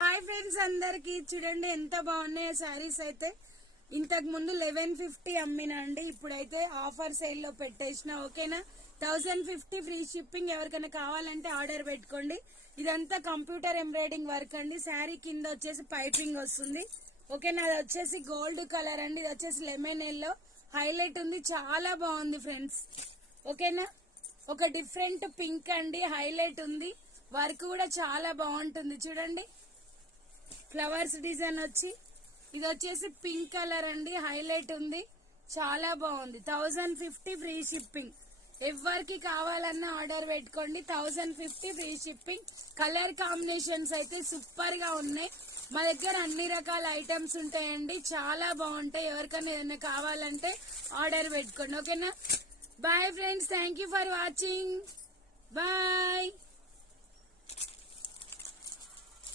Hi friends, అందరికి చూడండి ఎంత బాగున్నాయో శారీస్. అయితే ఇంతకు ముందు 1150 అమ్మినా అండి, ఇప్పుడైతే ఆఫర్ సేల్ లో పెట్టేసిన. ఓకేనా, 1050 ఫ్రీ షిప్పింగ్. ఎవరికైనా కావాలంటే ఆర్డర్ పెట్టుకోండి. ఇదంతా కంప్యూటర్ ఎంబ్రాయిడింగ్ వర్క్ అండి. శారీ కింద వచ్చేసి పైపింగ్ వస్తుంది. ఓకేనా, అది వచ్చేసి గోల్డ్ కలర్ అండి, ఇది వచ్చేసి లెమన్ ఎల్లో హైలైట్ ఉంది, చాలా బాగుంది ఫ్రెండ్స్. ఓకేనా, ఒక డిఫరెంట్ పింక్ అండి, హైలైట్ ఉంది. వర్క్ కూడా చాలా బాగుంటుంది చూడండి. ఫ్లవర్స్ డిజైన్ వచ్చి ఇది వచ్చేసి పింక్ కలర్ అండి, హైలైట్ ఉంది, చాలా బాగుంది. 1050 ఫ్రీ షిప్పింగ్. ఎవరికి కావాలన్నా ఆర్డర్ పెట్టుకోండి. 1050 ఫ్రీ షిప్పింగ్. కలర్ కాంబినేషన్స్ అయితే సూపర్ గా ఉన్నాయి. మా దగ్గర అన్ని రకాల ఐటమ్స్ ఉంటాయండి, చాలా బాగుంటాయి. ఎవరికైనా ఏదైనా కావాలంటే ఆర్డర్ పెట్టుకోండి. ఓకేనా, bye friends, thank you for watching, bye.